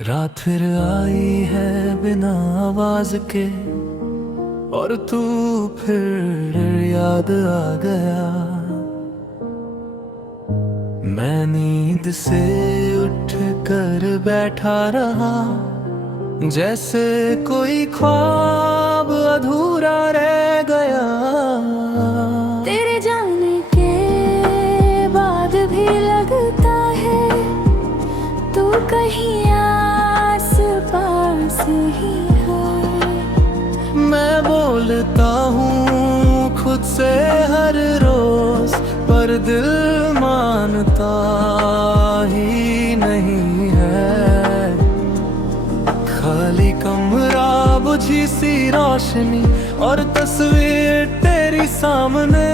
रात फिर आई है बिना आवाज के और तू फिर याद आ गया। मैं नींद से उठ कर बैठा रहा, जैसे कोई ख्वाब अधूरा रह गया। तेरे जाने के बाद भी लगता है तू कहीं आस पास ही है। मैं बोलता हूँ खुद से हर रोज, पर दिल मानता ही नहीं है। खाली कमरा, बुझी सी रोशनी और तस्वीर तेरी सामने।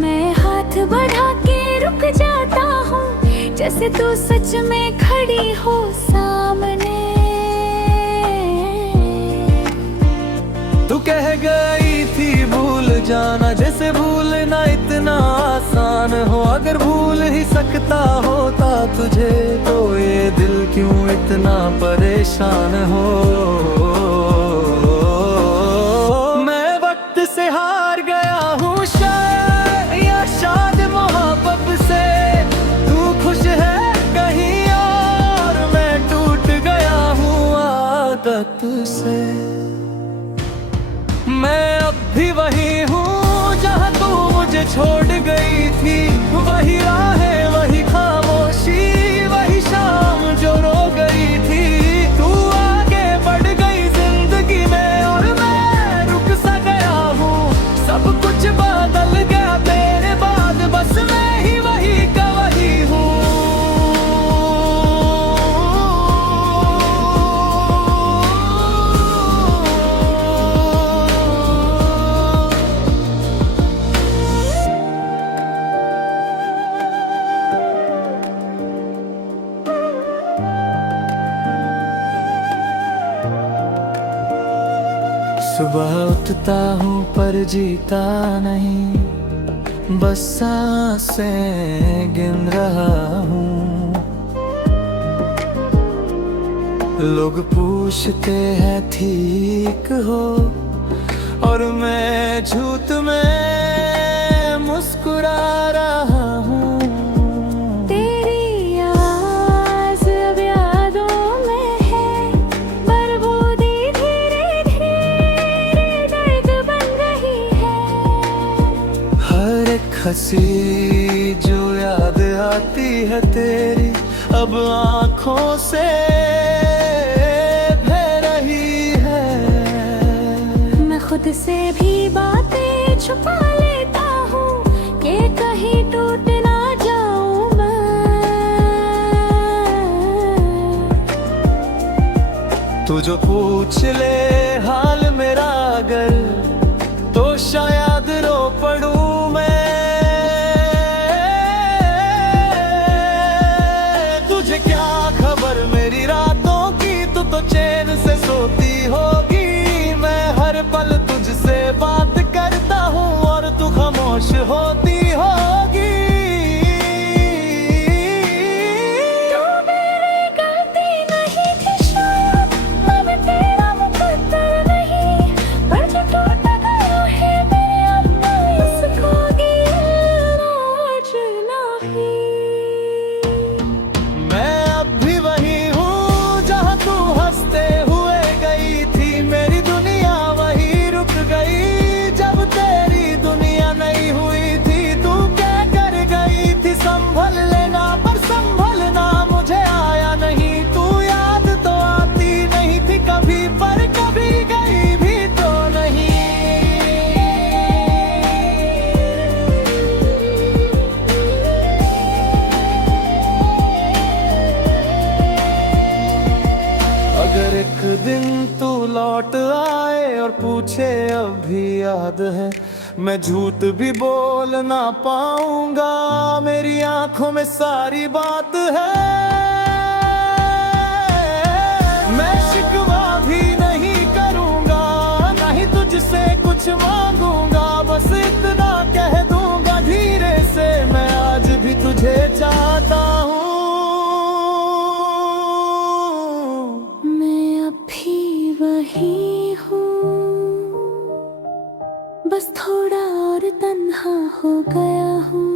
मैं हाथ बढ़ा के रुक जाता हूँ, जैसे तू सच में खड़ी हो सामने। तू कह गई थी भूल जाना, जैसे भूलना इतना आसान हो। अगर भूल ही सकता होता तुझे, तो ये दिल क्यों इतना परेशान हो। मैं वक्त से हार गया हूँ शायद, या शायद मोहब्बत से। तू खुश है कहीं और, मैं टूट गया हूँ आदत से। मैं अब भी वही हूँ जहाँ तू मुझे छोड़ गई थी। वही राहें, वही खामोशी, वही शाम जो रो गई थी। तू आगे बढ़ गई जिंदगी में और मैं रुक सा गया हूँ। सब कुछ बदल गया तेरे बाद, बस मैं ही वही का वही हूँ। सुबह उठता हूँ पर जीता नहीं, बस सांसें गिन रहा हूँ। लोग पूछते हैं ठीक हो, और मैं झूठ में मुस्कुरा रहा हूँ। तेरी आवाज़ अब यादों में है, पर वो धीरे धीरे दर्द बन रही है। हर एक हंसी जो याद आती है तेरी, अब आँखों से बह रही है। मैं खुद से भी बातें छुपा लेता हूँ, कि कहीं टूट ना जाऊँ मैं। तू जो पूछ ले हाल मेरा अगर, तो शायद रो पड़ूं मैं। तुझे क्या खबर मेरी रातों की, तू तो चैन से सोती होगी। मैं हर पल तुझसे बात करता हूँ और तू खामोश होती होगी। तू मेरी गलती नहीं थी शायद, मैं तेरा मुकद्दर नहीं, पर जो टूट गया है मेरे अंदर, उसको गिरना नहीं। मैं अब भी वही हूँ जहाँ तू हंसते हुए गई थी। मेरी दुनिया वही रुक गई जब तेरी दुनिया नहीं हुई थी। तू क्या कर गई थी संभल लेना, पर संभलना मुझे आया नहीं। तू याद तो आती नहीं थी कभी, पर कभी गई भी तो नहीं। अगर एक दिन तू लौट आए और पूछे अब भी याद है, मैं झूठ भी बोल ना पाऊंगा। मेरी आंखों में सारी बात है। मैं शिकवा भी नहीं करूंगा, नहीं तुझसे कुछ मांगूंगा। बस इतना कह दूंगा धीरे से, मैं आज भी तुझे हो गया हूँ।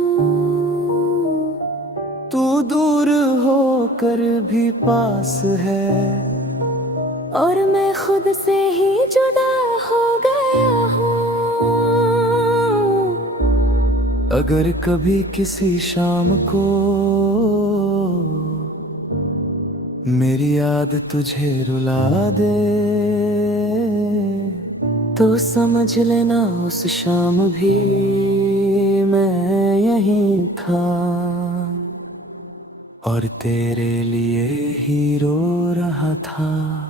तू दूर होकर भी पास है, और मैं खुद से ही जुदा हो गया हूँ। अगर कभी किसी शाम को मेरी याद तुझे रुला दे, तो समझ लेना उस शाम भी मैं यहीं था, और तेरे लिए ही रो रहा था।